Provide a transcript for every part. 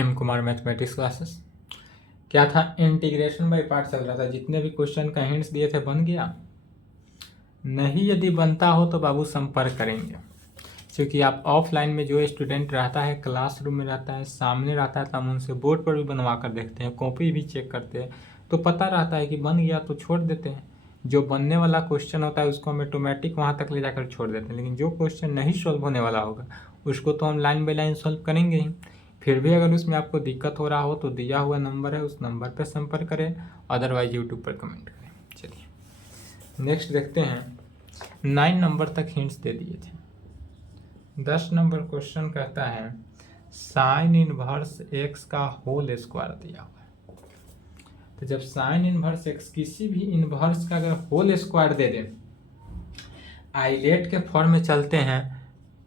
M Kumar mathematics classes. क्या था, integration by part चल रहा था। जितने भी क्वेश्चन का हिंट्स दिए थे बन गया नहीं, यदि बनता हो तो बाबू संपर्क करेंगे, क्योंकि आप ऑफलाइन में जो स्टूडेंट रहता है क्लासरूम में रहता है, सामने रहता है, तो हम उनसे बोर्ड पर भी बनवा कर देखते हैं, कॉपी भी चेक करते हैं, तो पता रहता है कि बन गया तो छोड़ देते हैं। जो बनने वाला क्वेश्चन होता है उसको हम ऑटोमेटिक वहाँ तक ले जाकर छोड़ देते हैं, लेकिन जो क्वेश्चन नहीं सॉल्व होने वाला होगा उसको तो हम लाइन बाई लाइन सॉल्व करेंगे ही। फिर भी अगर उसमें आपको दिक्कत हो रहा हो तो दिया हुआ नंबर है, उस नंबर पर संपर्क करें, अदरवाइज यूट्यूब पर कमेंट करें। चलिए नेक्स्ट देखते हैं। 9 नंबर तक हिंट्स दे दिए थे। 10 नंबर क्वेश्चन कहता है साइन इनवर्स एक्स का होल स्क्वायर दिया हुआ है। तो जब साइन इनवर्स एक्स किसी भी इनवर्स का अगर होल स्क्वायर दे दे, आइलेट के फॉर्म में चलते हैं।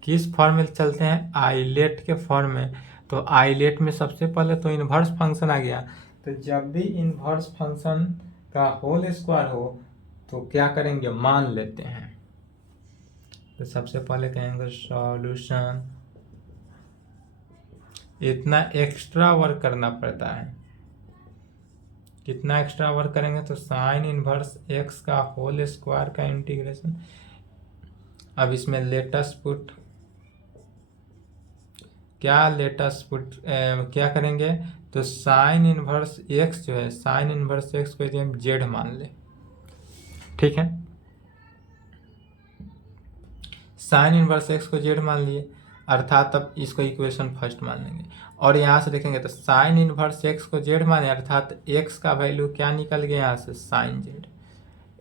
किस फॉर्म में चलते हैं? आइलेट के फॉर्म में। तो आइलेट में सबसे पहले तो इनवर्स फंक्शन आ गया। तो जब भी इनवर्स फंक्शन का होल स्क्वायर हो तो क्या करेंगे, मान लेते हैं। तो सबसे पहले कहेंगे सॉल्यूशन। इतना एक्स्ट्रा वर्क करना पड़ता है। कितना एक्स्ट्रा वर्क करेंगे? तो साइन इनवर्स एक्स का होल स्क्वायर का इंटीग्रेशन। अब इसमें लेटस पुट क्या करेंगे? तो साइन इनवर्स एक्स जो है, साइन इनवर्स एक्स को यदि हम जेड मान ले, ठीक है, साइन इनवर्स एक्स को जेड मान लिए, अर्थात अब इसको इक्वेशन फर्स्ट मान लेंगे। और यहाँ से देखेंगे तो साइन इनवर्स एक्स को जेड माने, अर्थात एक्स का वैल्यू क्या निकल गया यहाँ से, साइन जेड।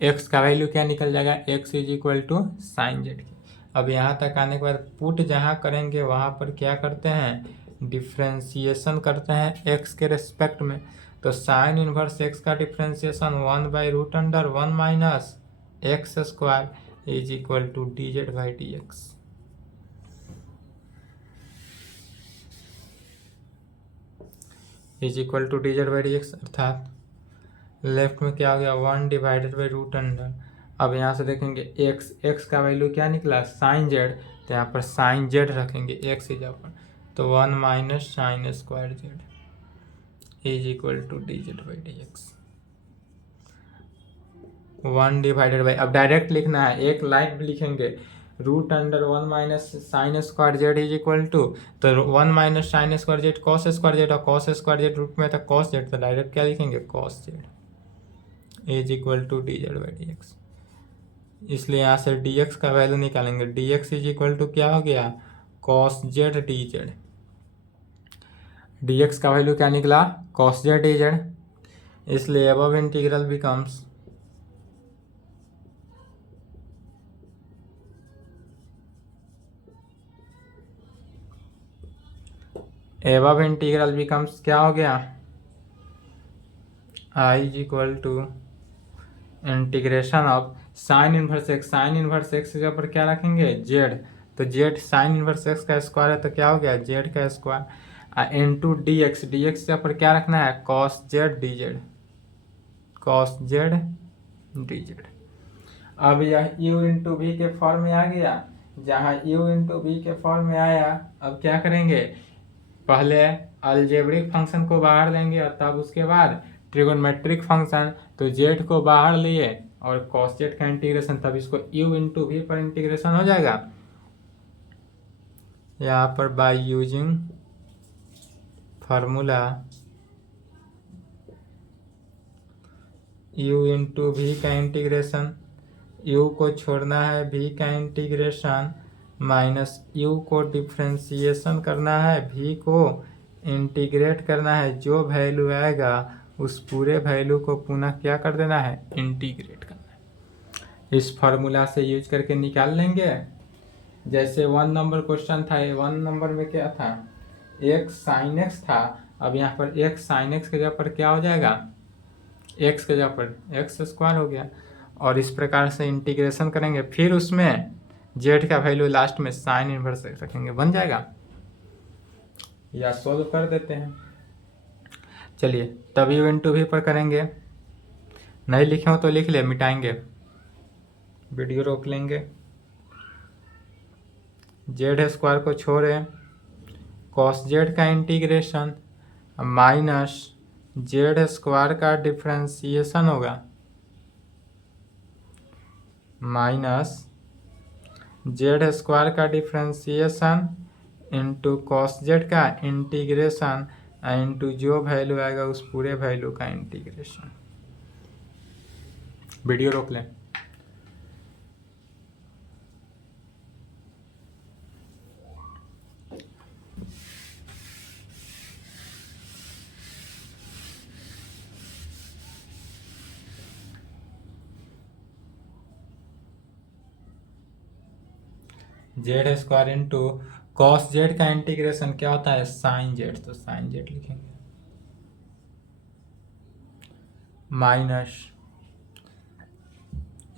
एक्स का वैल्यू क्या निकल जाएगा, x is equal to sine z की। अब यहाँ तक आने के बाद पुट जहाँ करेंगे वहाँ पर क्या करते हैं, डिफ्रेंसिएशन करते हैं एक्स के रेस्पेक्ट में। तो साइन इनवर्स एक्स का differentiation 1/√1 minus x square is equal to d z by d x. Is equal to d z by d x, अर्थात लेफ्ट में क्या हो गया, 1/√। अब यहाँ से देखेंगे एक्स का वैल्यू क्या निकला, साइन जेड, तो यहाँ पर साइन जेड रखेंगे एक्स इज पर, तो 1 minus sine square z is equal to d z by d x. 1/, अब डायरेक्ट लिखना है, एक लाइन में लिखेंगे, √1 minus sine square z is equal to, तो 1 minus sine square z cos square z, और कॉस स्क्वायर जेड रूट में था कॉस जेड, तो डायरेक्ट क्या लिखेंगे, cos z is equal to d z by d x. इसलिए यहाँ से डी एक्स का वैल्यू निकालेंगे, d x is equal to क्या हो गया, cos Z D z. D x का वैल्यू क्या निकला, कॉस जेड डी जेड। इसलिए अबव इंटीग्रल बिकम्स क्या हो गया, I is equal to integration of sine inverse X. Sine inverse x के ऊपर क्या रखेंगे, जेड, तो जेड साइन इनवर्स एक्स का स्क्वायर है, तो क्या हो गया, जेड का square into D X. D X के ऊपर क्या रखना है, cos Z D Z, cos Z D Z. अब यह u इंटू वी के फॉर्म में आ गया। जहाँ u इंटू वी के फॉर्म में आया, अब क्या करेंगे, पहले अलजेब्रिक फंक्शन को बाहर लेंगे और तब उसके बाद ट्रिगोनमेट्रिक फंक्शन, तो जेड को बाहर लिए और कॉस जेड का इंटीग्रेशन, तब इसको u इंटू वी पर इंटीग्रेशन हो जाएगा। यहाँ पर by using formula u into v का इंटीग्रेशन, u को छोड़ना है, v का इंटीग्रेशन माइनस u को डिफ्रेंसिएशन करना है, v को इंटीग्रेट करना है, जो वैल्यू आएगा उस पूरे वैल्यू को पुनः क्या कर देना है, इंटीग्रेट करना है। इस फार्मूला से यूज करके निकाल लेंगे। जैसे 1 नंबर क्वेश्चन था, 1 नंबर में क्या था, एक्स साइन एक्स था। अब यहाँ पर एक्स साइन एक्स के जगह पर क्या हो जाएगा, एक्स के जगह पर एक्स स्क्वायर हो गया। और इस प्रकार से इंटीग्रेशन करेंगे, फिर उसमें जेड का वैल्यू लास्ट में साइन इनवर्स रखेंगे, बन जाएगा। या सोल्व कर देते हैं। चलिए तब यू इंटू वी पर करेंगे, नहीं लिखे हो तो लिख ले, मिटाएंगे, वीडियो रोक लेंगे। जेड स्क्वायर को छोड़े, कॉस जेड का इंटीग्रेशन माइनस जेड स्क्वायर का डिफ्रेंसिएशन होगा, माइनस जेड स्क्वायर का डिफ्रेंसिएशन इंटू कॉस जेड का इंटीग्रेशन इंटू जो वैल्यू आएगा उस पूरे वैल्यू का इंटीग्रेशन। वीडियो रोक लें। Z square into cos Z का इंटीग्रेशन क्या होता है, साइन जेड, तो साइन जेड लिखेंगे, minus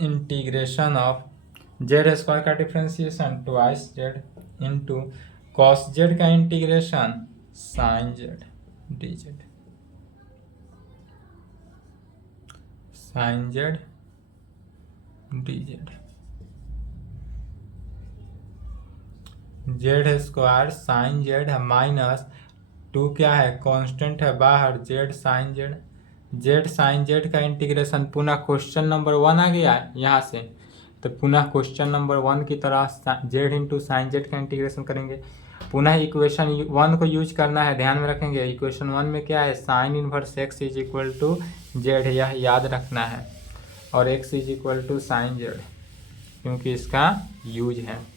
integration of Z square का differentiation twice Z into cos Z का integration sine Z D Z, sine Z D z. Z square sine z है minus 2 क्या है, कांस्टेंट है बाहर, z sine z, z sine Z का integration पुनः question number 1 आ गया यहाँ से, तो पुनः क्वेश्चन नंबर 1 की तरह जेड इंटू साइन जेड का इंटीग्रेशन करेंगे। पुनः इक्वेशन 1 को यूज करना है, ध्यान में रखेंगे। इक्वेशन 1 में क्या है, sine inverse x is equal to z, यह याद रखना है, और x is equal to sine z, क्योंकि इसका यूज है।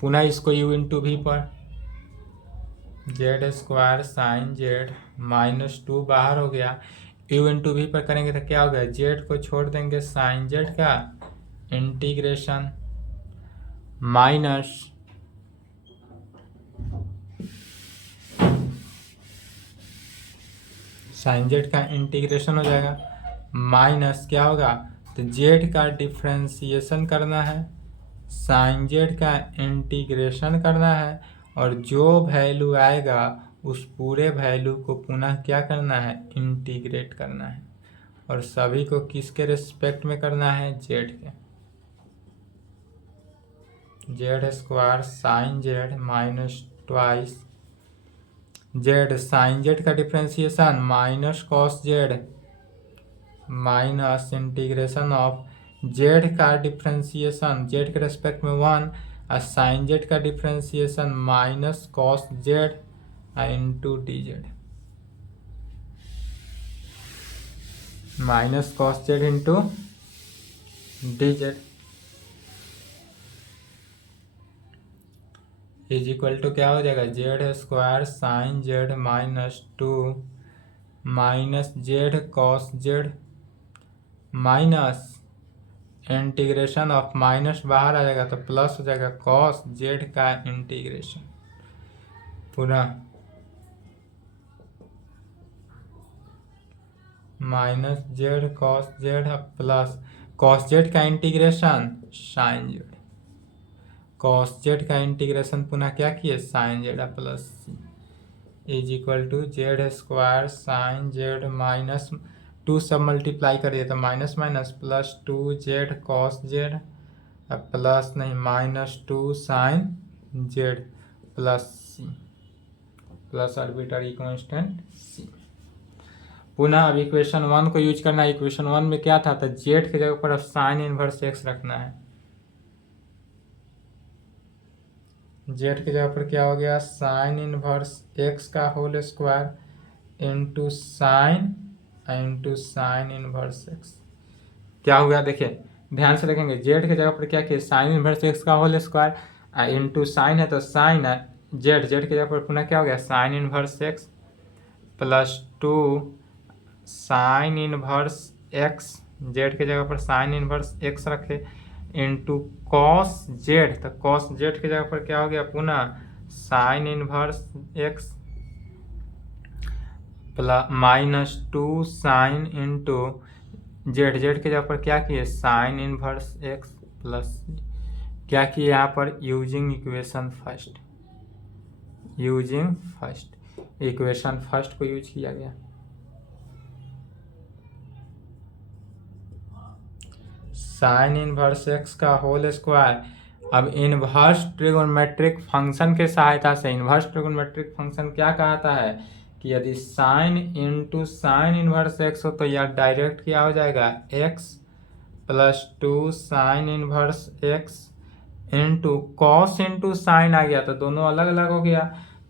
पुनः इसको u इंटू वी पर, z square sine Z minus 2 बाहर हो गया, u इंटू वी पर करेंगे तो क्या हो गया, जेड को छोड़ देंगे साइन जेड का इंटीग्रेशन माइनस साइन जेड का इंटीग्रेशन हो जाएगा, माइनस क्या होगा, तो जेड का डिफ्रेंसिएशन करना है, साइन जेड का इंटीग्रेशन करना है, और जो वैल्यू आएगा उस पूरे वैल्यू को पुनः क्या करना है, इंटीग्रेट करना है, और सभी को किसके रिस्पेक्ट में करना है, जेड के। Z square sine Z minus twice Z sine Z का differentiation minus cos Z minus integration of Z का डिफ्रेंसिएशन जेड के रेस्पेक्ट में 1 और साइन जेड का differentiation minus cos Z into D Z, minus cos Z into D Z is equal to क्या हो जाएगा, Z square sine Z minus 2 minus Z cos Z minus integration of minus बाहर आ जाएगा तो plus हो जाएगा कॉस जेड का इंटीग्रेशन, पुनः minus Z cos Z plus cos Z का integration sine Z, cos Z का इंटीग्रेशन पुनः क्या किए, sine Z plus is equal to Z square sine Z minus 2 सब मल्टीप्लाई करिए तो minus minus plus 2 Z cos Z plus नहीं minus 2 sine Z plus C plus arbitrary constant C. पुनः अब इक्वेशन 1 को यूज करना है। इक्वेशन 1 में क्या था, तो जेड की जगह पर अब साइन इनवर्स एक्स रखना है, जेड की जगह पर क्या हो गया, साइन इनवर्स एक्स का whole square into sine inverse x. क्या हो गया देखिए, ध्यान से देखेंगे, जेड की जगह पर क्या किया, साइन इनवर्स एक्स का होल स्क्वायर इंटू साइन है तो साइन है जेड, जेड की जगह पर पुनः क्या हो गया, sine inverse x plus 2 sine inverse x, Z की जगह पर साइन इनवर्स एक्स रखे इंटू कॉस जेड, तो कॉस जेड की जगह पर क्या हो गया, पुनः sign inverse x plus minus 2 sine into Z, Z की जगह पर क्या किए, साइन इनवर्स एक्स प्लस क्या किए यहाँ पर, using equation first, using first, equation first को यूज किया गया। साइन इनवर्स एक्स का होल स्क्वायर अब इन्वर्स ट्रिगोनोमेट्रिक फंक्शन के सहायता से इन्वर्स ट्रिगोनोमेट्रिक फंक्शन क्या कहता है कि यदि sine into sine inverse X हो तो यह डायरेक्ट क्या हो जाएगा X plus 2 sine inverse X into cos into sine आ गया तो दोनों अलग अलग हो गया।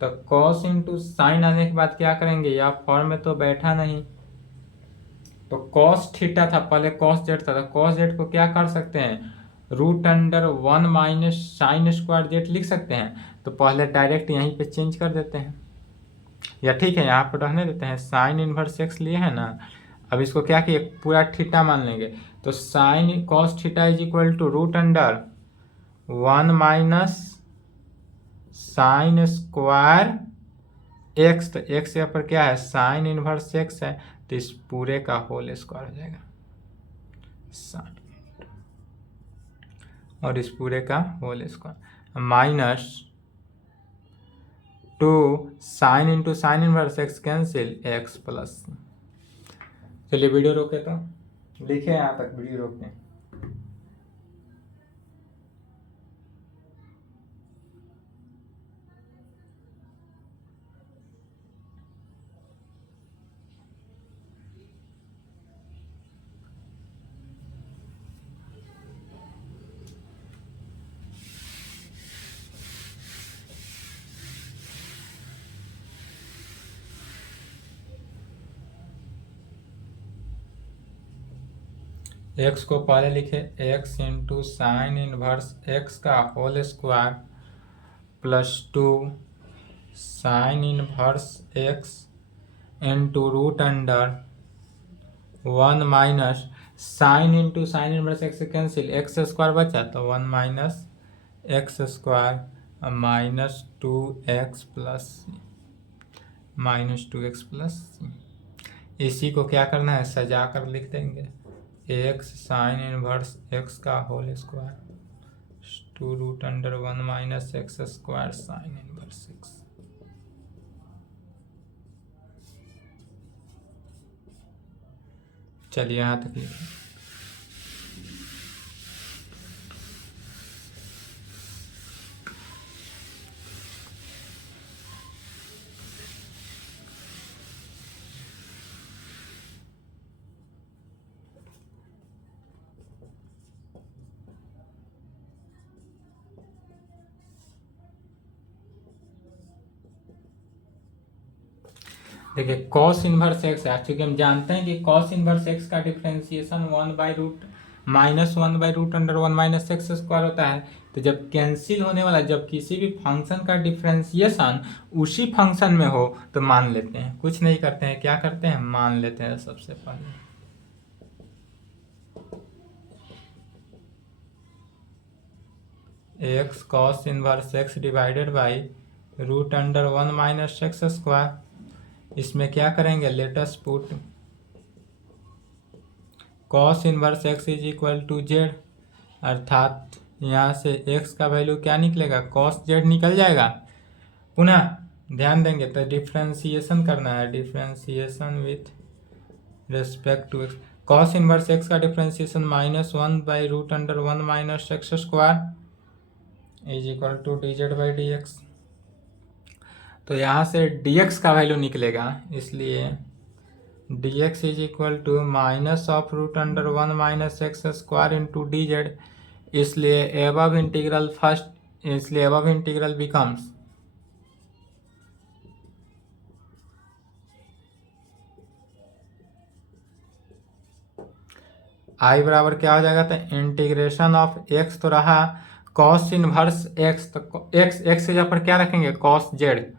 तो कॉस इंटू साइन आने के बाद क्या करेंगे, या फॉर्म में तो बैठा नहीं, तो कॉस थीटा था पहले, कॉस जेड था, तो कॉस जेड को क्या कर सकते हैं, √1 माइनस साइन स्क्वायर जेड लिख सकते हैं। तो पहले डायरेक्ट यहीं पे चेंज कर देते हैं, या ठीक है यहाँ पर रहने देते हैं, साइन इनवर्स एक्स लिए है ना। अब इसको क्या किए, पूरा थीटा मान लेंगे। तो sine cos theta is equal to √1 minus sine square x. तो एक्स यहाँ पर क्या है, साइन इनवर्स एक्स है, तो इस पूरे का होल स्क्वायर हो जाएगा साइन, और इस पूरे का whole square minus 2 sine into sine inverse x cancel x plus. चलिए वीडियो रोके, तो लिखे यहाँ तक वीडियो रोके। एक्स को पहले लिखे X into sine inverse x का whole square plus 2 sine inverse X into √1 minus sine into sine inverse X से कैंसिल, एक्स स्क्वायर बचा तो 1 minus x square minus 2x plus -2x+। इसी को क्या करना है, सजा कर लिख देंगे, एक्स साइन इनवर्स एक्स का whole square 2√1 minus x square sine inverse x. चलिए यहाँ तक लिखें। देखिए कॉस इनवर्स एक्स है, क्योंकि हम जानते हैं कि कॉस इनवर्स एक्स का differentiation -1 by √1 minus x square होता है। तो जब कैंसिल होने वाला, जब किसी भी फंक्शन का डिफ्रेंसिएशन उसी फंक्शन में हो तो मान लेते हैं, कुछ नहीं करते हैं, क्या करते हैं, मान लेते हैं। सबसे पहले x cos inverse x divided by √1 minus x square. इसमें क्या करेंगे, let us put cos inverse x is equal to z, अर्थात यहाँ से एक्स का वैल्यू क्या निकलेगा, कॉस जेड निकल जाएगा। पुनः ध्यान देंगे तो डिफ्रेंसिएशन करना है, differentiation with respect to X. Cos inverse x का differentiation -1 by √1 minus x square is equal to dz by dx। तो यहाँ से dx का वैल्यू निकलेगा, इसलिए dx is equal to -√1 minus x square into dz। इसलिए एबव इंटीग्रल फर्स्ट, इसलिए above integral becomes I बराबर क्या हो जाएगा, तो इंटीग्रेशन ऑफ एक्स तो रहा कॉस इनवर्स एक्स, तो एक्स के जगह पर क्या रखेंगे, कॉस जेड,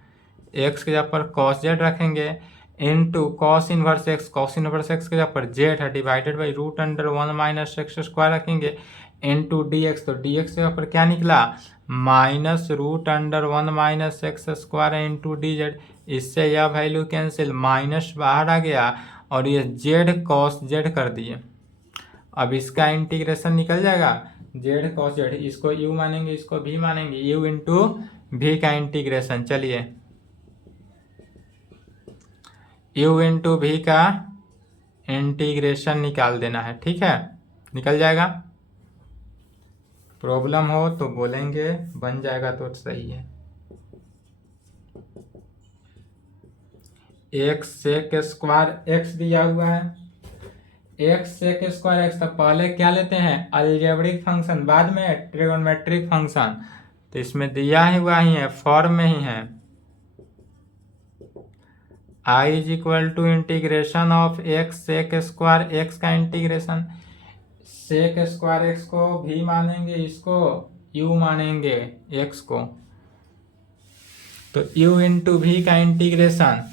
एक्स के जगह पर कॉस जेड रखेंगे, into cos inverse x, cos inverse x के जगह पर जेड है, divided by √1 minus x square रखेंगे, इनटू dx। तो dx के जगह पर क्या निकला, -√1 minus x square into dz। इससे यह वैल्यू कैंसिल, माइनस बाहर आ गया और ये जेड कॉस जेड कर दिए। अब इसका इंटीग्रेशन निकल जाएगा, जेड कॉस जेड, इसको यू मानेंगे, इसको भी मानेंगे, यू इंटू भी का इंटीग्रेशन। चलिए यू इंटू भी का इंटीग्रेशन निकाल देना है, ठीक है, निकल जाएगा। प्रॉब्लम हो तो बोलेंगे, बन जाएगा तो सही है। एक्स सेक स्क्वायर एक्स दिया हुआ है, एक्स सेक स्क्वायर एक्स, तो पहले क्या लेते हैं अलजेब्रिक फंक्शन, बाद में ट्रिगोनोमेट्रिक फंक्शन। तो इसमें दिया हुआ ही है, फॉर्म में ही है, i is equal to integration of x sec square x का इंटीग्रेशन, सेक स्क्वायर एक्स को भी मानेंगे, इसको u मानेंगे x को, तो u इंटू भी का इंटीग्रेशन,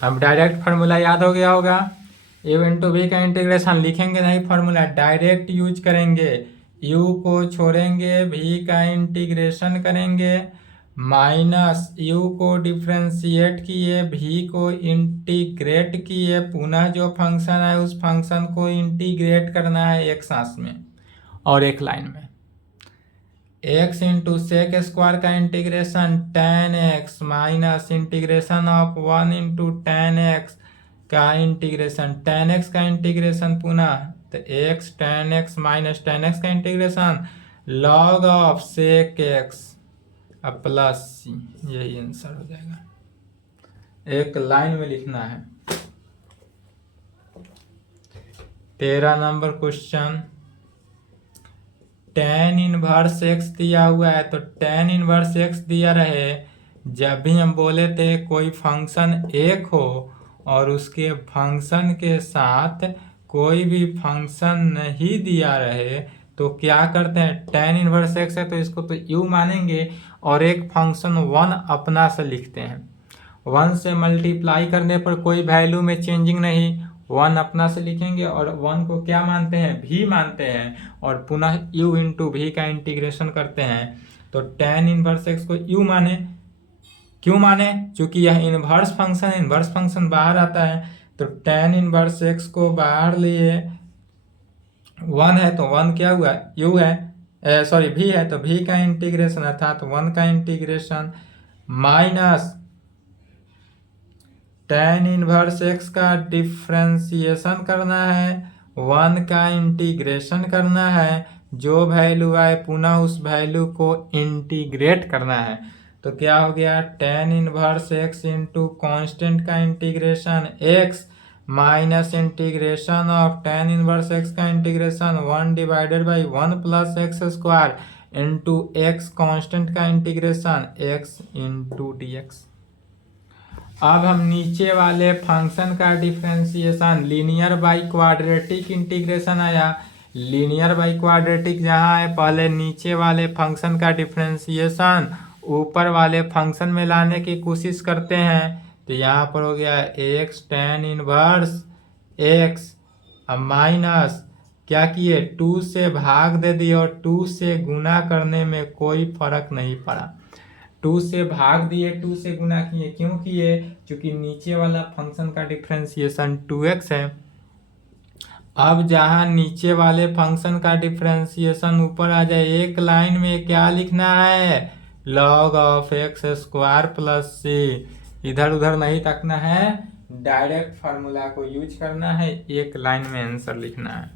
अब डायरेक्ट फार्मूला याद हो गया होगा, u इंटू भी का इंटीग्रेशन लिखेंगे नहीं, फार्मूला डायरेक्ट यूज करेंगे, u को छोड़ेंगे, v का इंटीग्रेशन करेंगे, माइनस u को डिफ्रेंशिएट किए, v को इंटीग्रेट किए, पुनः जो फंक्शन है उस फंक्शन को इंटीग्रेट करना है एक सांस में और एक लाइन में। x इंटू सेक स्क्वायर का integration tan x minus integration of 1 into tan x का इंटीग्रेशन, tan x का इंटीग्रेशन पुनः, तो x tan x minus tan x का integration log of sec x अब प्लस c, यही answer हो जाएगा। एक लाइन में लिखना है। 13 number question, tan inverse x दिया हुआ है, तो tan इनवर्स x दिया रहे, जब भी हम बोले थे कोई फंक्शन एक हो और उसके फंक्शन के साथ कोई भी फंक्शन नहीं दिया रहे तो क्या करते हैं, tan इनवर्स x है तो इसको तो u मानेंगे और एक फंक्शन 1 अपना से लिखते हैं, 1 से मल्टीप्लाई करने पर कोई वैल्यू में चेंजिंग नहीं, 1 अपना से लिखेंगे और 1 को क्या मानते हैं, भी मानते हैं, और पुनः u इंटू भी का इंटीग्रेशन करते हैं, तो tan इनवर्स x को u माने, क्यों माने, क्योंकि यह इनवर्स फंक्शन, इनवर्स फंक्शन बाहर आता है, तो tan इनवर्स x को बाहर लिए, 1 है तो 1 क्या हुआ u है, सॉरी v है तो v का इंटीग्रेशन अर्थात 1 का integration minus tan inverse x का डिफ्रेंसिएशन करना है, 1 का इंटीग्रेशन करना है, जो वैल्यू आए पुनः उस वैल्यू को इंटीग्रेट करना है, तो क्या हो गया tan inverse x into constant का integration x minus integration of tan inverse x का integration 1 divided by 1 plus X square into X constant का इंटीग्रेशन x इंटू dx। अब हम नीचे वाले फंक्शन का differentiation, linear by quadratic integration आया, linear by quadratic जहाँ है, पहले नीचे वाले फंक्शन का डिफरेंशिएशन ऊपर वाले फंक्शन में लाने की कोशिश करते हैं, तो यहाँ पर हो गया x tan inverse x minus क्या किए 2 से भाग दे दिए और 2 से गुना करने में कोई फर्क नहीं पड़ा, 2 से भाग दिए 2 से गुना किए, क्यों किए, क्योंकि नीचे वाला फंक्शन का डिफरेंशिएशन 2x है। अब जहाँ नीचे वाले फंक्शन का डिफरेंशिएशन ऊपर आ जाए, एक लाइन में क्या लिखना है, log of X square plus C, इधर उधर नहीं तकना है, डायरेक्ट फार्मूला को यूज करना है, एक लाइन में आंसर लिखना है।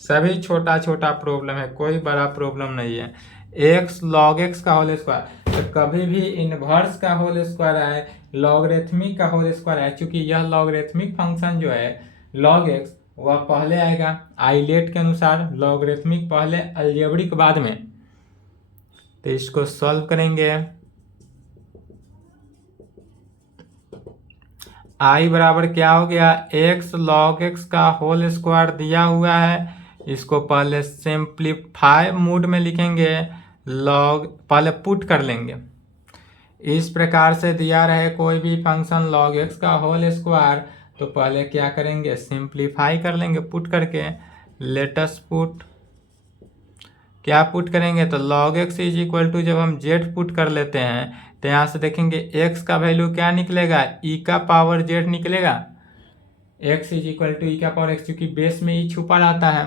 सभी छोटा छोटा प्रॉब्लम है, कोई बड़ा प्रॉब्लम नहीं है। x log x का होल स्क्वायर, तो कभी भी इनवर्स का होल स्क्वायर आए, लॉगरिथमिक का होल स्क्वायर आए, क्योंकि यह लॉगरिथमिक फंक्शन जो है log x वह पहले आएगा, आइलेट के अनुसार लॉगरिथमिक पहले अलजेब्रिक बाद में, तो इसको सॉल्व करेंगे। i बराबर क्या हो गया, x log x का होल स्क्वायर दिया हुआ है, इसको पहले सिंप्लीफाई मूड में लिखेंगे, log पहले पुट कर लेंगे, इस प्रकार से दिया रहे कोई भी फंक्शन log x का होल स्क्वायर, तो पहले क्या करेंगे सिंप्लीफाई कर लेंगे पुट करके, लेटस पुट, क्या पुट करेंगे, तो log x is equal to, जब हम z पुट कर लेते हैं तो यहाँ से देखेंगे x का वैल्यू क्या निकलेगा, e का पावर z निकलेगा, x is equal to e का पावर x, क्योंकि बेस में e छुपा रहता है,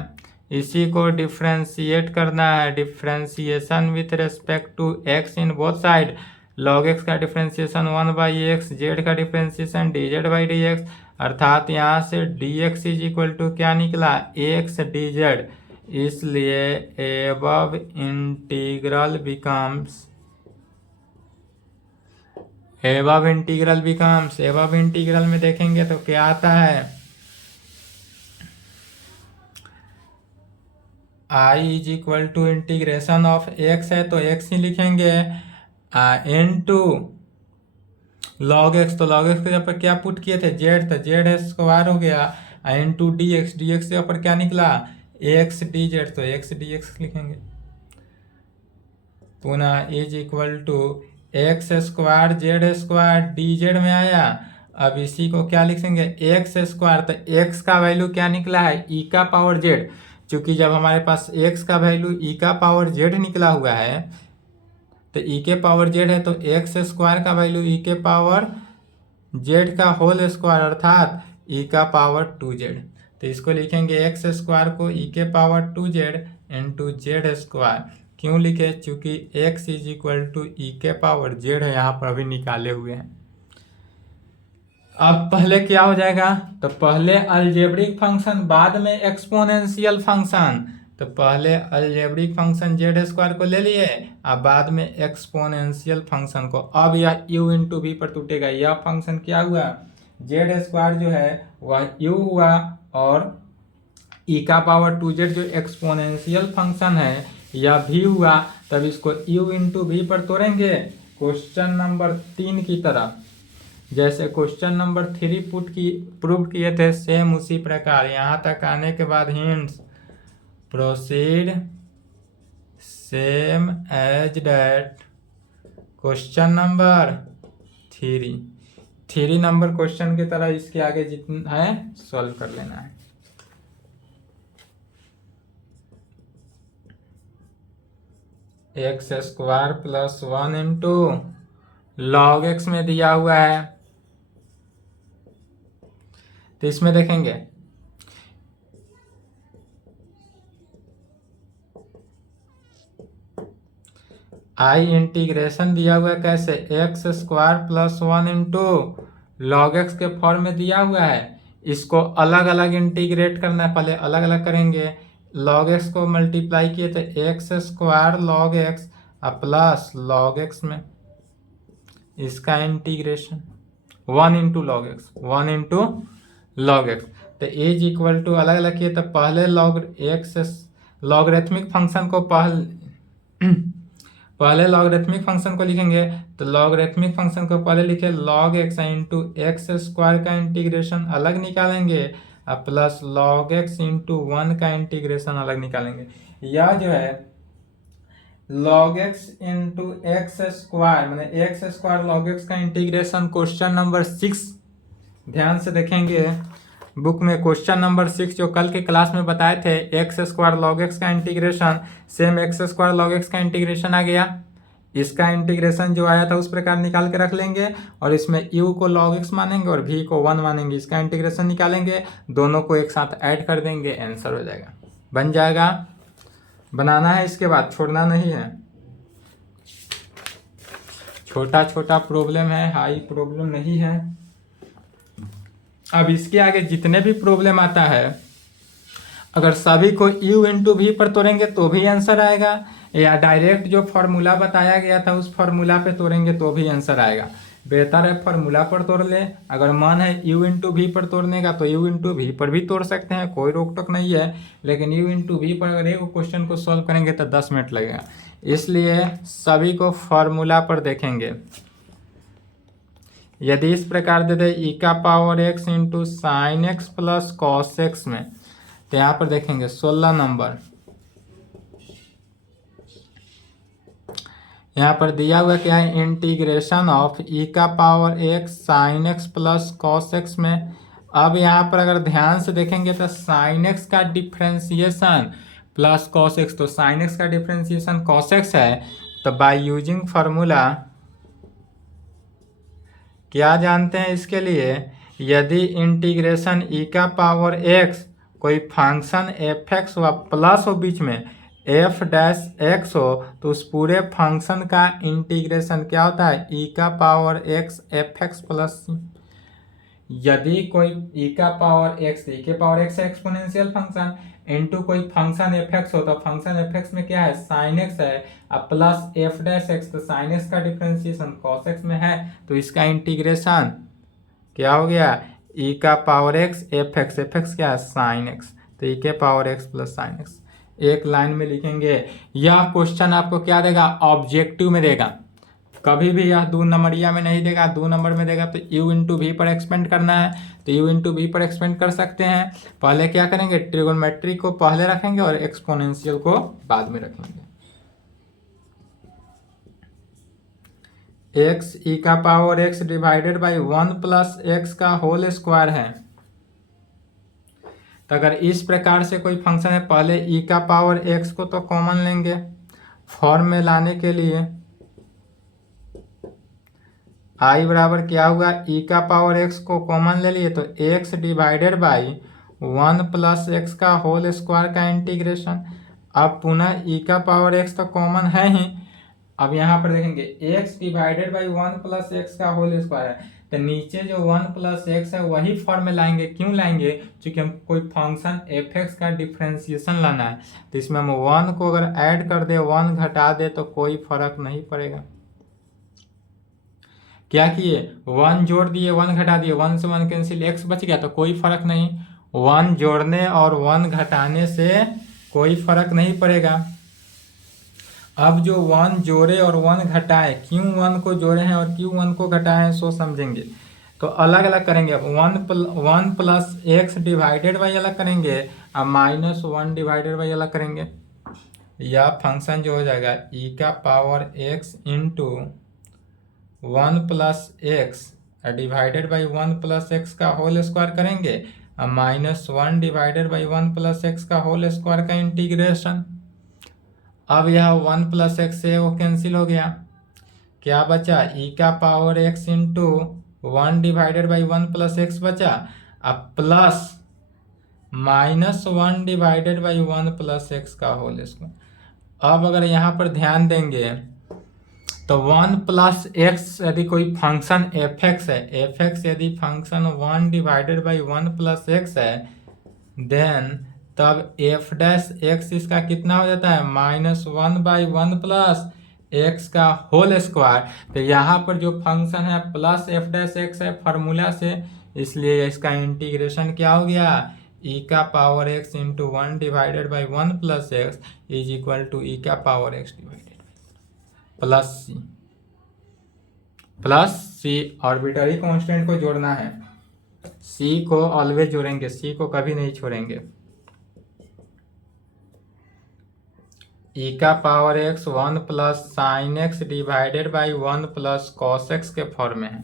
इसी को डिफ्रेंशिएट करना है, differentiation with respect to x in both side, log x का डिफ्रेंसिएशन 1/x, z का डिफ्रेंसिएशन dz/dx, अर्थात यहाँ से dx इज इक्वल टू क्या निकला, x dz। इसलिए above integral becomes above integral में देखेंगे तो क्या आता है, i is equal to integration of x है तो x ही लिखेंगे, इनटू log x, तो log x के यहाँ पर क्या पुट किए थे, z, तो z स्क्वायर हो गया, इनटू dx, dx के यहाँ पर क्या निकला, x dz, तो x dx लिखेंगे। पुनः is equal to x square z square dz में आया, अब इसी को क्या लिखेंगे, एक्स स्क्वायर, तो x का वैल्यू क्या निकला है, e का पावर z, क्योंकि जब हमारे पास x का वैल्यू e का पावर z निकला हुआ है तो e के पावर z है, तो x स्क्वायर का वैल्यू e के पावर z का होल स्क्वायर अर्थात e का पावर 2z, तो इसको लिखेंगे x स्क्वायर को e के power 2z into z square. क्यों लिखे, क्योंकि x is equal to e के पावर z है, यहाँ पर अभी निकाले हुए हैं। अब पहले क्या हो जाएगा, तो पहले अलजेब्रिक फंक्शन बाद में एक्सपोनेंशियल फंक्शन, तो पहले अलजेब्रिक फंक्शन जेड स्क्वायर को ले लिए अब बाद में एक्सपोनेंशियल फंक्शन को। अब यह u इंटू वी पर टूटेगा, यह फंक्शन क्या हुआ, जेड स्क्वायर जो है वह u हुआ और e का पावर 2z जो एक्सपोनेंशियल फंक्शन है यह भी हुआ, तब इसको u इंटू वी पर तोड़ेंगे क्वेश्चन नंबर 3 की तरह, जैसे क्वेश्चन नंबर 3 प्रूव किए थे सेम उसी प्रकार। यहाँ तक आने के बाद hints, proceed same as that question number 3 number question की तरह इसके आगे जितना है सॉल्व कर लेना है। X square plus 1 into log x में दिया हुआ है, तो इसमें देखेंगे आई इंटीग्रेशन दिया हुआ है कैसे, x square plus 1 into log x के फॉर्म में दिया हुआ है, इसको अलग अलग इंटीग्रेट करना है, पहले अलग अलग करेंगे, लॉग एक्स को मल्टीप्लाई किए तो x square log x plus log x में इसका integration 1 into log x, 1 into log x, तो एज इक्वल टू अलग अलग किए तो पहले लॉगरिथमिक फंक्शन को पहले लॉगरिथमिक फंक्शन को लिखेंगे, तो लॉगरिथमिक फंक्शन को पहले लिखे log x into x square का इंटीग्रेशन अलग निकालेंगे प्लस लॉग एक्स इंटू 1 का इंटीग्रेशन अलग निकालेंगे। यह जो है log x into x square मैंने एक्स स्क्वायर लॉग एक्स का इंटीग्रेशन क्वेश्चन नंबर 6 ध्यान से देखेंगे बुक में, क्वेश्चन नंबर 6 जो कल के क्लास में बताए थे, एक्स स्क्वायर लॉग एक्स का integration same x square log x का इंटीग्रेशन आ गया, इसका इंटीग्रेशन जो आया था उस प्रकार निकाल के रख लेंगे और इसमें u को log x मानेंगे और v को 1 मानेंगे, इसका इंटीग्रेशन निकालेंगे, दोनों को एक साथ ऐड कर देंगे, आंसर हो जाएगा, बन जाएगा। बनाना है इसके बाद, छोड़ना नहीं है, छोटा छोटा प्रॉब्लम है, हाई प्रॉब्लम नहीं है। अब इसके आगे जितने भी प्रॉब्लम आता है अगर सभी को u इंटू वी पर तोड़ेंगे तो भी आंसर आएगा, या डायरेक्ट जो फॉर्मूला बताया गया था उस फॉर्मूला पे तोड़ेंगे तो भी आंसर आएगा। बेहतर है फॉर्मूला पर तोड़ ले, अगर मन है u इंटू वी पर तोड़ने का तो u इंटू वी पर भी तोड़ सकते हैं, कोई रोक टोक नहीं है, लेकिन u इंटू वी पर अगर एक क्वेश्चन को सॉल्व करेंगे तो 10 मिनट लगेगा, इसलिए सभी को फॉर्मूला पर देखेंगे। यदि इस प्रकार दे दे e का power x into sine x plus cos x में, तो यहाँ पर देखेंगे 16 नंबर, यहाँ पर दिया हुआ क्या है, इंटीग्रेशन ऑफ e का power x sine x plus cos x में। अब यहाँ पर अगर ध्यान से देखेंगे तो साइन एक्स का डिफ्रेंसिएशन प्लस कॉस एक्स, तो साइन एक्स का डिफ्रेंसिएशन कॉस एक्स है, तो बाय यूजिंग फार्मूला क्या जानते हैं इसके लिए, यदि इंटीग्रेशन e का पावर x कोई फंक्शन एफ एक्स व प्लस हो बीच में एफ डैश एक्स हो तो उस पूरे फंक्शन का इंटीग्रेशन क्या होता है, ई का power x f x plus c. यदि कोई ई का पावर एक्स, ई के पावर एक्स है एक्सपोनेंशियल फंक्शन, इनटू कोई फंक्शन एफ एक्स हो तो फंक्शन एफ एक्स में क्या है, साइन एक्स है, अब प्लस एफ डैश एक्स, तो साइन एक्स का डिफरेंशिएशन कॉस एक्स में है, तो इसका इंटीग्रेशन क्या हो गया, ई का पावर एक्स एफ एक्स क्या है, साइन एक्स, तो ई के power x plus sine x. एक लाइन में लिखेंगे। यह क्वेश्चन आपको क्या देगा, ऑब्जेक्टिव में देगा, कभी भी यह 2 नंबरिया में नहीं देगा, 2 नंबर में देगा तो u इंटू वी पर एक्सपेंड करना है, तो u इंटू वी पर एक्सपेंड कर सकते हैं। पहले क्या करेंगे, ट्रिगोनोमेट्री को पहले रखेंगे और एक्सपोनेंशियल को बाद में रखेंगे। x ई का power x divided by 1 plus x का होल स्क्वायर है। तो अगर इस प्रकार से कोई फंक्शन है, पहले ई का पावर x को तो कॉमन लेंगे फॉर्म में लाने के लिए, आई बराबर क्या हुआ, ई का पावर एक्स को कॉमन ले लिए तो x divided by 1 plus x का होल स्क्वायर का इंटीग्रेशन। अब पुनः ई का पावर एक्स तो कॉमन है ही, अब यहाँ पर देखेंगे x divided by 1 plus x का होल स्क्वायर है, तो नीचे जो 1 प्लस एक्स है वही फॉर्म में लाएंगे। क्यों लाएंगे, क्योंकि हम कोई फंक्शन एफ एक्स का डिफ्रेंसिएशन लाना है, तो इसमें हम 1 को अगर ऐड कर दे 1 घटा दे तो कोई फर्क नहीं पड़ेगा। क्या किए, 1 जोड़ दिए 1 घटा दिए, 1 से 1 कैंसिल, x बच गया तो कोई फर्क नहीं। 1 जोड़ने और 1 घटाने से कोई फर्क नहीं पड़ेगा। अब जो 1 जोड़े और 1 घटाए, क्यों 1 को जोड़े हैं और क्यों 1 को घटाए हैं सो समझेंगे, तो अलग अलग करेंगे। अब 1 प्लस एक्स डिवाइडेड बाई अलग करेंगे, अब माइनस 1 डिवाइडेड बाई अलग करेंगे। यह फंक्शन जो हो जाएगा ई का power x into 1 plus x divided by 1 plus x का होल स्क्वायर करेंगे, अब minus 1 divided by 1 plus x का होल स्क्वायर का इंटीग्रेशन। अब यह 1 प्लस एक्स से वो कैंसिल हो गया, क्या बचा, ई का power x into 1 divided by 1 plus x बचा, अब plus minus 1 divided by 1 plus x का होल स्क्वायर। अब अगर यहाँ पर ध्यान देंगे तो 1 प्लस एक्स यदि कोई फंक्शन एफ एक्स है, एफ एक्स यदि function 1 divided by 1 plus x है, देन तब एफ डैश एक्स इसका कितना हो जाता है, -1 बाई 1 प्लस एक्स का होल स्क्वायर। तो यहाँ पर जो फंक्शन है प्लस एफ डैश एक्स है फार्मूला से, इसलिए इसका इंटीग्रेशन क्या हो गया, ई का power x into 1 divided by 1 plus x is equal to e का पावर एक्स डिवाइडेड प्लस सी आर्बिट्ररी कांस्टेंट को जोड़ना है, सी को ऑलवेज जोड़ेंगे, सी को कभी नहीं छोड़ेंगे। ई का power x 1 plus sine x divided by 1 plus cos x के फॉर्म में है।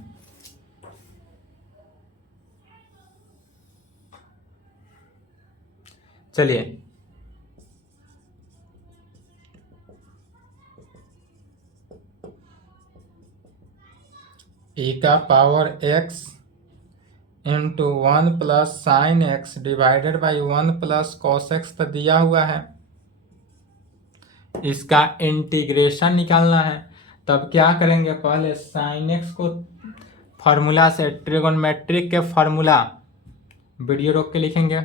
चलिए ई का power x into 1 plus sine x divided by 1 plus cos x तो दिया हुआ है, इसका इंटीग्रेशन निकालना है। तब क्या करेंगे, पहले साइन एक्स को फार्मूला से, ट्रिगोनोमेट्रिक के फार्मूला वीडियो रोक के लिखेंगे,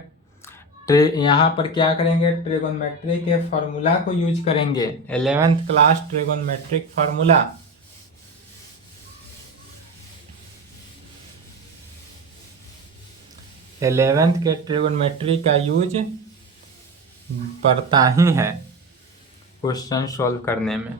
यहाँ पर क्या करेंगे, ट्रिगोनोमेट्री के फार्मूला को यूज करेंगे, 11th class trigonometric formula. Eleventh के ट्रिगोनोमेट्री का यूज पड़ता ही है क्वेश्चन सॉल्व करने में।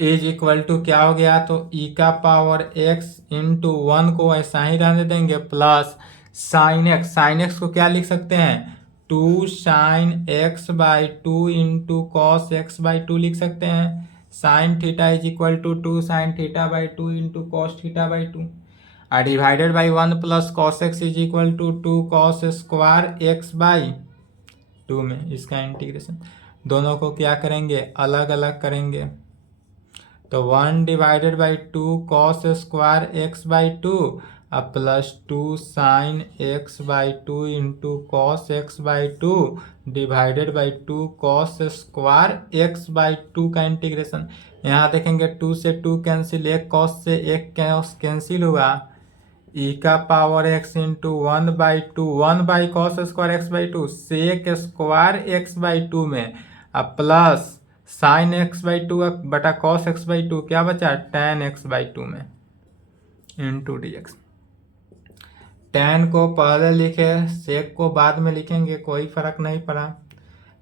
इज इक्वल टू क्या हो गया, तो ई का पावर एक्स इंटू 1 को ऐसा ही रहने देंगे, प्लस साइन एक्स को क्या लिख सकते हैं, 2 sine x by 2 into cos x by 2 लिख सकते हैं। Sine theta is equal to 2 sine theta by 2 into cos theta by 2 divided by 1 plus cos x is equal to 2 cos square x by 2 में इसका integration. दोनों को क्या करेंगे, अलग अलग करेंगे, तो 1 divided by 2 cos square x by 2 अब +2 sine x by two into cos x by two divided by 2 cos square x by to का इंटीग्रेशन। यहाँ देखेंगे 2 से 2 कैंसिल, एक कॉस से एक कॉस कैंसिल हुआ, ई का power x into 1/2 1/cos square x by two sec square x by two में अब plus sine x by two बटा कॉस एक्स बाई टू क्या बचा tan एक्स बाई टू में इंटू डी एक्स। tan को पहले लिखे, सेक को बाद में लिखेंगे, कोई फर्क नहीं पड़ा।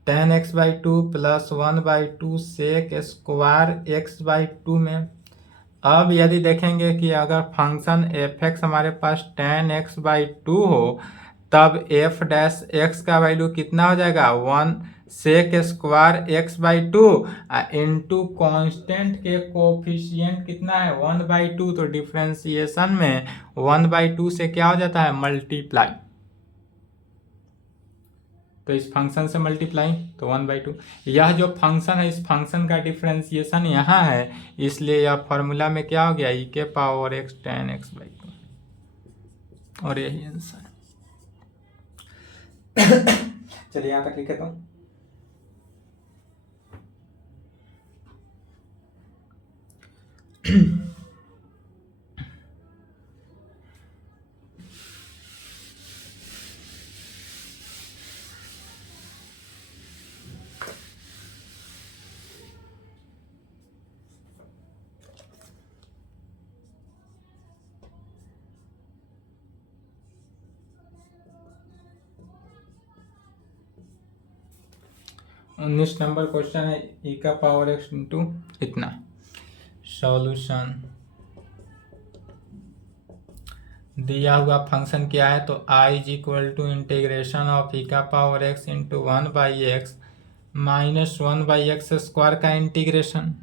tan x by two plus 1/2 sec square x by two में। अब यदि देखेंगे कि अगर फंक्शन एफ एक्स हमारे पास tan एक्स बाई टू हो तब एफ डैश एक्स का वैल्यू कितना हो जाएगा 1 sec square x by two into constant के कोफिशिएंट कितना है 1/2, तो डिफ्रेंसिएशन में 1/2 से क्या हो जाता है मल्टीप्लाई, तो इस फंक्शन से मल्टीप्लाई तो 1/2। यह जो फंक्शन है इस फंक्शन का डिफ्रेंसिएशन यहाँ है, इसलिए यह फॉर्मूला में क्या हो गया ई के power x tan x by to, और यही आंसर है। चलिए यहाँ तक लिखे तो उन्नीस नंबर क्वेश्चन है ई का पावर एक्स इंटू इतना। सॉल्यूशन दिया हुआ फंक्शन क्या है तो i is equal to integration of e का power x into 1/x minus 1/x square का इंटीग्रेशन।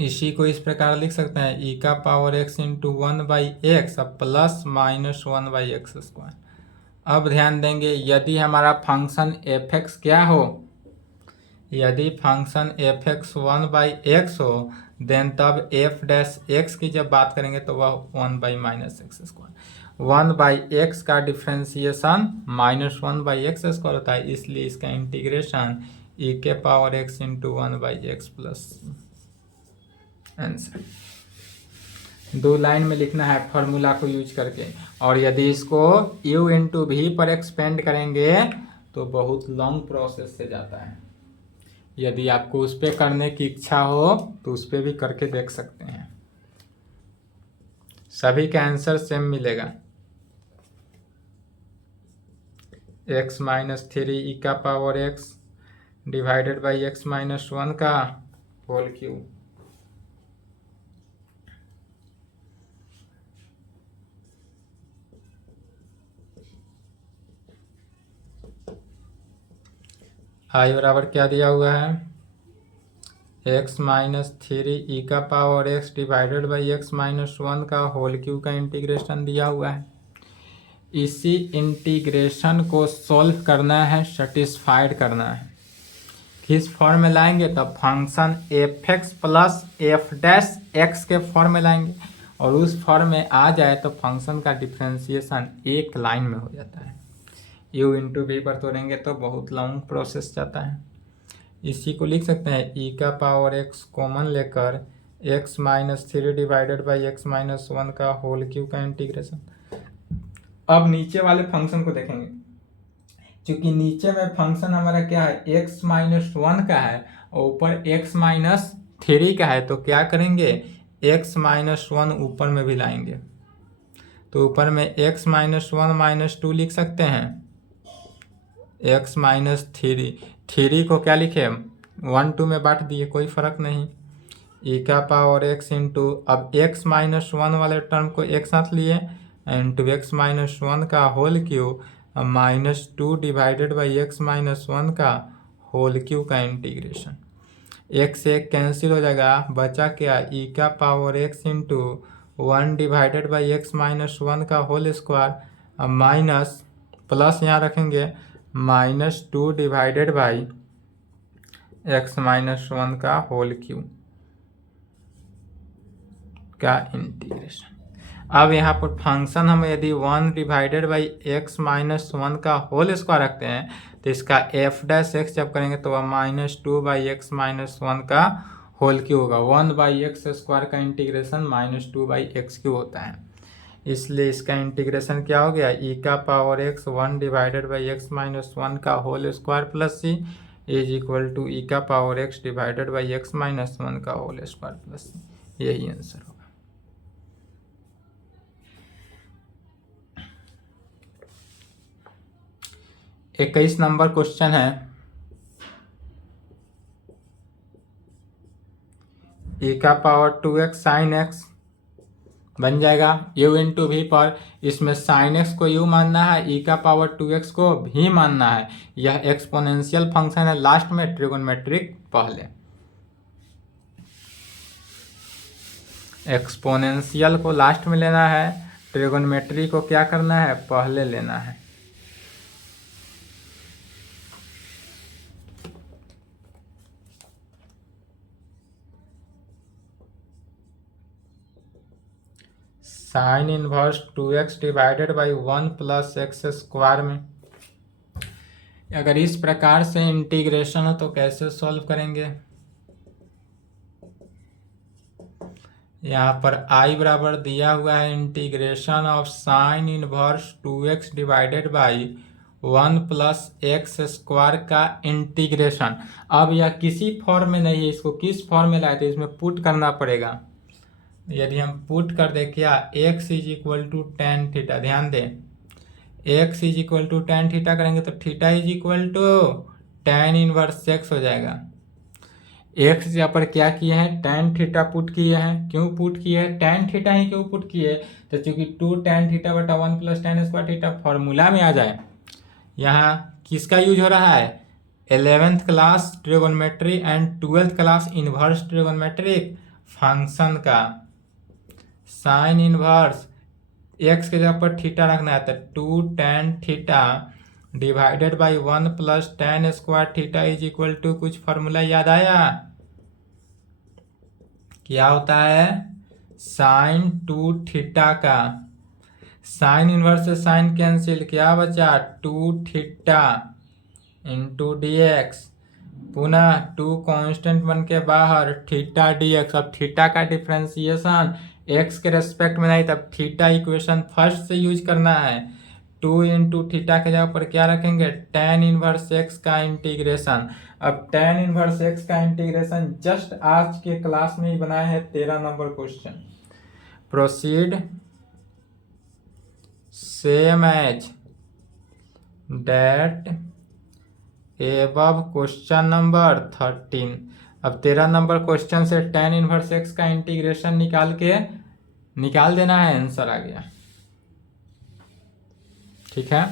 इसी को इस प्रकार लिख सकते हैं ई का पावर एक्स इंटू 1/x अब प्लस माइनस 1/x स्क्वायर। अब ध्यान देंगे यदि हमारा फंक्शन एफ एक्स क्या हो, यदि फंक्शन एफ एक्स 1/x हो देन तब एफ डैश एक्स की जब बात करेंगे तो वह 1/-x स्क्वायर, 1/x का डिफ्रेंसिएशन -1/x स्क्वायर होता है, इसलिए इसका इंटीग्रेशन ई के power x into 1/x plus answer. 2 line में लिखना है फॉर्मूला को यूज करके, और यदि इसको u इंटू वी पर एक्सपेंड करेंगे तो बहुत लॉन्ग प्रोसेस से जाता है। यदि आपको उस पर करने की इच्छा हो तो उस पर भी करके देख सकते हैं, सभी का आंसर सेम मिलेगा। x माइनस 3 ई का power x divided by x minus 1 का होल क्यूब। आई बराबर क्या दिया हुआ है x माइनस 3 ई का power x divided by x minus 1 का होल क्यूब का इंटीग्रेशन दिया हुआ है। इसी इंटीग्रेशन को सॉल्व करना है, सेटिस्फाइड करना है। किस फॉर्म में लाएंगे तब function f x plus f dash x के फॉर्म में लाएंगे, और उस फॉर्म में आ जाए तो फंक्शन का डिफ्रेंसिएशन एक लाइन में हो जाता है। u इंटू वी पर तोड़ेंगे तो बहुत लॉन्ग प्रोसेस जाता है। इसी को लिख सकते हैं ई का पावर एक्स कॉमन लेकर x minus 3 divided by x minus 1 का होल क्यूब का इंटीग्रेशन। अब नीचे वाले फंक्शन को देखेंगे, क्योंकि नीचे में फंक्शन हमारा क्या है x माइनस 1 का है और ऊपर x माइनस 3 का है, तो क्या करेंगे x माइनस 1 ऊपर में भी लाएंगे, तो ऊपर में x माइनस 1 माइनस 2 लिख सकते हैं, x माइनस 3 को क्या लिखे 1 2 में बांट दिए, कोई फर्क नहीं। ई का पावर x इंटू अब x माइनस 1 वाले टर्म को एक साथ लिए इंटू x माइनस 1 का whole cube minus 2 divided by x minus 1 का होल क्यूब का इंटीग्रेशन। एक से एक कैंसिल हो जाएगा, बचा क्या ई का power x into 1 divided by x minus 1 का होल स्क्वायर माइनस प्लस यहाँ रखेंगे -2 डिवाइडेड बाई एक्स माइनस 1 का होल क्यूब का इंटीग्रेशन। अब यहाँ पर फंक्शन हम यदि 1 डिवाइडेड बाई एक्स माइनस 1 का होल स्क्वायर रखते हैं तो इसका एफ डैश एक्स जब करेंगे तो वह -2 बाई एक्स माइनस 1 का होल क्यूब होगा। 1 बाई एक्स स्क्वायर का इंटीग्रेशन -2 बाई एक्स क्यूब होता है, इसलिए इसका इंटीग्रेशन क्या हो गया, ई का power x 1 divided by x minus 1 का whole square plus c is equal to e का power x divided by x minus 1 का होल स्क्वायर प्लस सी। यही आंसर होगा। इक्कीस नंबर क्वेश्चन है, ई का पावर 2x साइन एक्स बन जाएगा u इंटू वी पर। इसमें साइन एक्स को u मानना है, e का पावर 2x को भी मानना है। यह एक्सपोनेंशियल फंक्शन है, लास्ट में ट्रिगोनोमेट्रिक पहले। एक्सपोनेंशियल को लास्ट में लेना है, ट्रिगोनोमेट्री को क्या करना है, पहले लेना है। Sine inverse 2x divided by 1 plus X square में अगर इस प्रकार से इंटीग्रेशन हो तो कैसे सॉल्व करेंगे। यहाँ पर i बराबर दिया हुआ है integration of sine inverse 2x divided by 1 plus X square का इंटीग्रेशन। अब यह किसी फॉर्म में नहीं है, इसको किस फॉर्म में लाए थे, इसमें पुट करना पड़ेगा। यदि हम पुट कर दे क्या, x is equal to tan theta, ध्यान दें x is equal to tan theta करेंगे तो theta is equal to tan inverse x हो जाएगा। x यहाँ पर क्या किए हैं, टेन थीटा पुट किए हैं। क्यों पुट किए हैं, टेन थीटा ही क्यों पुट किए, तो चूंकि 2 टेन थीटा बटा 1 plus tan square theta formula में आ जाए। यहाँ किसका यूज हो रहा है, 11th class trigonometry and 12th class inverse trigonometric function का। साइन इनवर्स एक्स के जगह पर थीटा रखना है तो 2 tan theta divided by 1 plus tan square theta is equal to, कुछ फॉर्मूला याद आया, क्या होता है, साइन 2 थीटा का साइन इनवर्स से साइन कैंसिल, क्या बचा 2 थीटा इंटू डी एक्स, पुनः 2 कांस्टेंट बन के बाहर थीटा डी एक्स। अब थीटा का डिफ्रेंसिएशन एक्स के रेस्पेक्ट में नहीं, तब थीटा इक्वेशन फर्स्ट से यूज करना है। 2 इंटू थीटा के जगह पर क्या रखेंगे, टेन इनवर्स एक्स का इंटीग्रेशन। अब टेन इनवर्स एक्स का इंटीग्रेशन जस्ट आज के क्लास में ही बनाए हैं, 13 number question. Proceed same as that above question number 13। अब 13 नंबर क्वेश्चन से टेन इनवर्स एक्स का इंटीग्रेशन निकाल देना है, आंसर आ गया। ठीक है,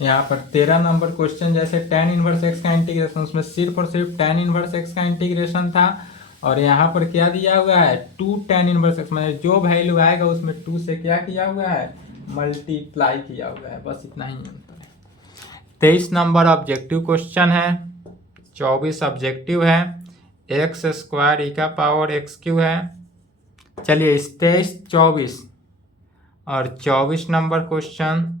यहाँ पर 13 नंबर क्वेश्चन जैसे टेन इनवर्स एक्स का इंटीग्रेशन, उसमें सिर्फ और सिर्फ टेन इनवर्स एक्स का इंटीग्रेशन था। और यहाँ पर क्या दिया हुआ है, 2 टेन इनवर्स एक्स, मैंने जो वैल्यू आएगा उसमें 2 से क्या किया हुआ है, मल्टीप्लाई किया हुआ है, बस इतना ही अंतर है। 23 नंबर ऑब्जेक्टिव क्वेश्चन है, 24 ऑब्जेक्टिव है, एक्स स्क्वायर ई का पावर एक्स क्यू है। चलिए 23, 24 और 24 नंबर क्वेश्चन,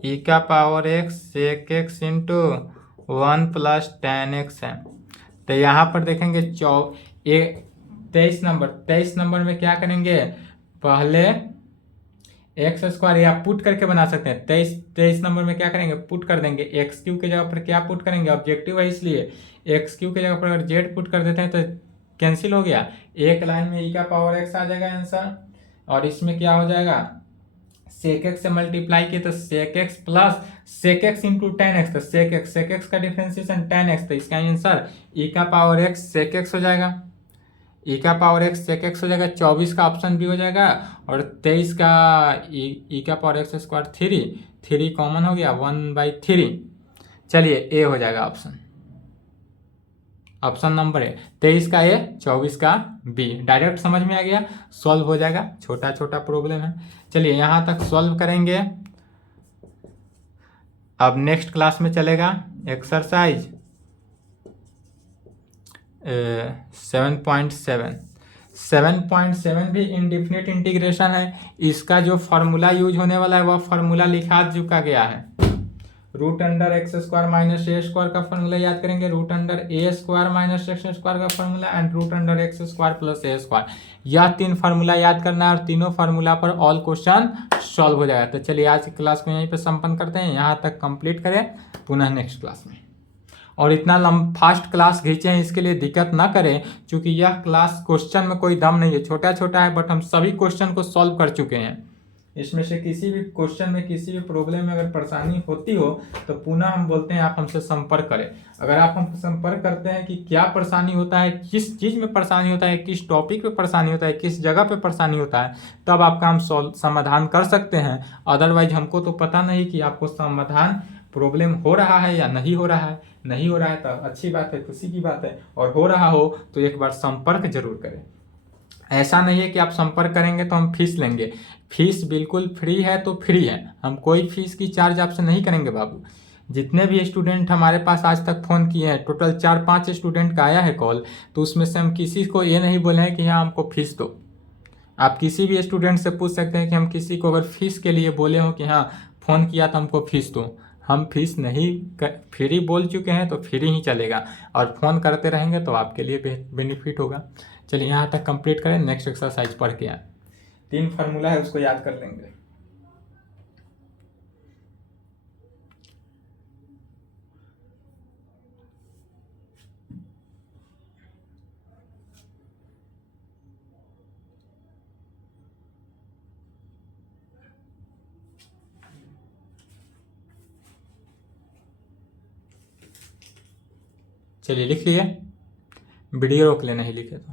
ई का power x sec x into 1 plus tan x है। तो यहाँ पर देखेंगे 23 नंबर में क्या करेंगे, पहले एक्स स्क्वायर या पुट करके बना सकते हैं। 23 नंबर में क्या करेंगे, पुट कर देंगे। एक्स क्यू के जगह पर क्या पुट करेंगे, ऑब्जेक्टिव है इसलिए एक्स क्यू के जगह पर अगर जेड पुट कर देते हैं तो कैंसिल हो गया, एक लाइन में ई का पावर एक्स आ जाएगा आंसर। और इसमें क्या हो जाएगा, सेक एक्स से मल्टीप्लाई किए तो sec x plus sec x into tan x, तो सेक एक्स का डिफ्रेंसिएशन टेन एक्स, तो इसका आंसर ई का पावर एक्स सेक एक्स हो जाएगा। ई का पावर एक्स सेक एक्स हो जाएगा, 24 का ऑप्शन भी हो जाएगा और 23 का ई का पावर एक्स स्क्वायर 3 कॉमन हो गया, 1/3। चलिए ए हो जाएगा ऑप्शन नंबर है। 23 का ए, 24 का बी, डायरेक्ट समझ में आ गया, सॉल्व हो जाएगा। छोटा छोटा प्रॉब्लम है, चलिए यहाँ तक सॉल्व करेंगे। अब नेक्स्ट क्लास में चलेगा एक्सरसाइज 7.7। 7.7 भी इंडिफिनिट इंटीग्रेशन है। इसका जो फॉर्मूला यूज होने वाला है वह फॉर्मूला लिखा चुका गया है। Root under x square minus a square का फॉर्मूला याद करेंगे, root under a square minus x square का formula and root under x square plus a square. यह 3 फार्मूला याद करना है और तीनों फार्मूला पर ऑल क्वेश्चन सॉल्व हो जाएगा। तो चलिए आज की क्लास को यहीं पे संपन्न करते हैं, यहाँ तक कंप्लीट करें, पुनः नेक्स्ट क्लास में। और इतना फास्ट क्लास खींचे हैं इसके लिए दिक्कत ना करें, क्योंकि यह क्लास क्वेश्चन में कोई दम नहीं है, छोटा छोटा है, बट हम सभी क्वेश्चन को सॉल्व कर चुके हैं। इसमें से किसी भी क्वेश्चन में किसी भी प्रॉब्लम में अगर परेशानी होती हो तो पुनः हम बोलते हैं आप हमसे संपर्क करें। अगर आप हमसे संपर्क करते हैं कि क्या परेशानी होता है, किस चीज़ में परेशानी होता है, किस टॉपिक पे परेशानी होता है, किस जगह पे परेशानी होता है, तब आपका हम समाधान कर सकते हैं। अदरवाइज हमको तो पता नहीं कि आपको समाधान प्रॉब्लम हो रहा है या नहीं हो रहा है। नहीं हो रहा है तो अच्छी बात है, खुशी की बात है, और हो रहा हो तो एक बार संपर्क जरूर करें। ऐसा नहीं है कि आप संपर्क करेंगे तो हम फीस लेंगे, फीस बिल्कुल फ्री है तो फ्री है, हम कोई फीस की चार्ज आपसे नहीं करेंगे बाबू। जितने भी स्टूडेंट हमारे पास आज तक फ़ोन किए हैं, टोटल 4-5 स्टूडेंट का आया है कॉल, तो उसमें से हम किसी को ये नहीं बोले हैं कि हाँ हमको फीस दो। आप किसी भी स्टूडेंट से पूछ सकते हैं कि हम किसी को अगर फीस के लिए बोले हो कि हाँ फ़ोन किया तो हमको फीस दो, हम फीस नहीं फ्री बोल चुके हैं तो फ्री ही चलेगा, और फ़ोन करते रहेंगे तो आपके लिए बेनिफिट होगा। चलिए यहाँ तक कंप्लीट करें, नेक्स्ट एक्सरसाइज पढ़ के आए। 3 फार्मूला है उसको याद कर लेंगे। चलिए लिख लिए, वीडियो रोक ले नहीं लिखे तो।